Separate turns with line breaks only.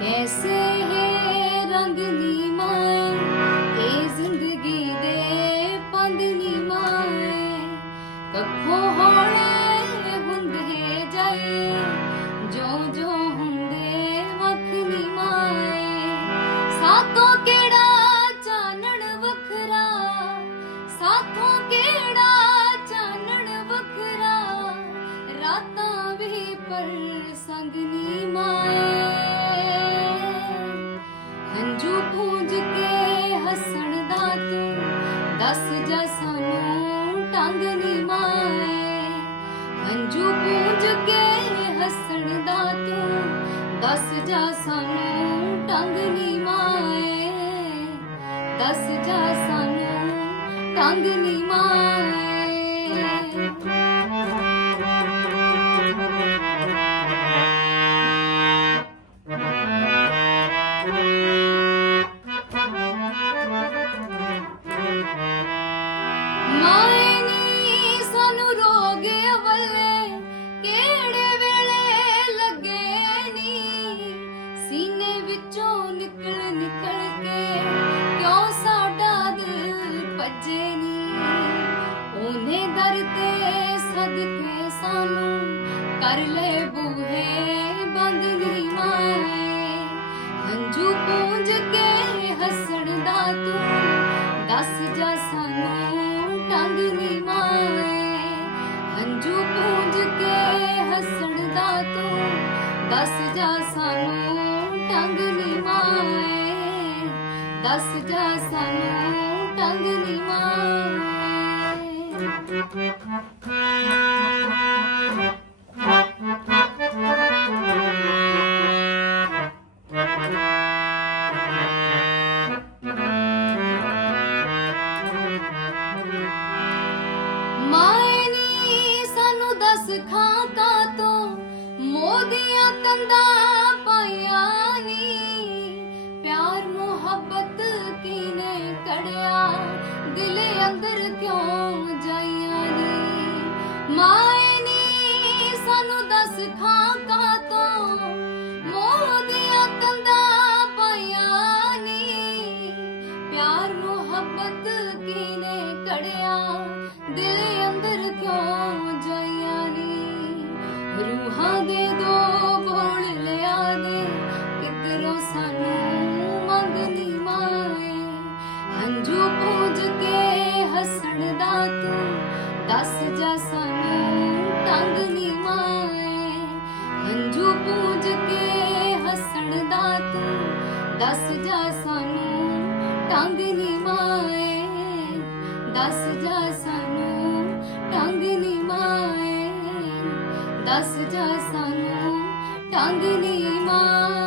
ਕੈਸੇ ਹੈ ਰੰਗ ਨੀ ਮਾਏ ਇਹ ਜ਼ਿੰਦਗੀ ਦੇ ਪੰਦ ਨੀ ਮਾਏ ਕੱਖੋਂ ਹੋਣੇ ਹੁੰਦੇ ਜਾਏ। ਜੋ ਜੋ ਹੁੰਦੇ ਵਖ ਨੀ ਮਾਏ ਸਾਤੋਂ ਕਿਹੜਾ ਚਾਨਣ ਵੱਖਰਾ? ਸਾਥੋਂ ਕਿਹੜਾ ਚਾਨਣ ਵੱਖਰਾ? ਰਾਤਾਂ ਵੀ ਪਰ ਸੰਗ ਨੀ ਮਾਏ ਟੰਗ ਨੀ ਮਾਏ ਹੰਝੂ ਪੂੰਝ ਕੇ ਹੱਸਣ ਦਾ ਤੂੰ ਦੱਸ ਜਾ ਸਾਨੂੰ ਟੰਗ ਨੀ ਮਾਏ ਦੱਸ ਜਾ ਸਾਨੂੰ ਟੰਗ ਨੀ ਮਾਏ ਮਾਏ ਕਰ ਲੈ ਬੂਹੇ, ਬੰਦ ਨੀ ਮਾਏ। ਹੰਝੂ ਪੂੰਝ ਕੇ ਹੱਸਣ ਦਾ ਤੂੰ, ਦੱਸ ਜਾ ਸਾਨੂੰ ਟੰਗ ਨੀ ਮਾਏ। ਹੰਝੂ ਪੂੰਝ ਕੇ ਹੱਸਣ ਦਾ ਤੂੰ, ਦੱਸ ਜਾ ਸਾਨੂੰ ਟੰਗ ਨੀ ਮਾਏ। ਦੱਸ ਜਾ ਸਾਨੂੰ ਟੰਗ ਨੀ ਮਾਏ। ਮੋਦੀਆਂ ਕੰਦਾ ਨੀ ਪਿਆਰ, ਮੁਹੱਬਤ ਕੀਨੇ ਕੜਿਆ? ਦਿਲ ਅੰਦਰ ਕਿਉਂ ਜਾਈਆਂ ਨੀ? ਮਾਏ ਨੀ, ਸਾਨੂੰ ਦੱਸ ਖਾਂ ਕਾ ਤੋਂ? ਮੋਦੀਆਂ ਕੰਦਾ ਪਾਇਆ ਨੀ। ਪਿਆਰ, ਮੁਹੱਬਤ ਕੀਨੇ ਕੜਿਆ? ਦਿਲ ਅੰਦਰ ਕਿਉਂ ਜਾਈਆਂ ਨੀ? ਰੂਹਾਂ ਦੇ ਸਾਨੂੰ ਮੰਗਨੀ ਮਾਏ। ਹੰਝੂ ਪੂੰਝ ਕੇ ਹੱਸਣ ਦਾ ਤੂੰ ਦੱਸ ਜਾ ਸਾਨੂੰ ਟੰਗ ਨੀ ਮਾਏ। ਹੰਝੂ ਪੂੰਝ ਕੇ ਹੱਸਣ ਦਾ ਤੂੰ ਦੱਸ ਜਾ ਸਾਨੂੰ ਟੰਗ ਮਾਏ। ਦੱਸ ਜਾ ਸਾਨੂੰ ਟੰਗ ਮਾਏ। ਦੱਸ ਜਾ ਸਾਨੂੰ ਟੰਗ ਨੀ ਮਾਏ।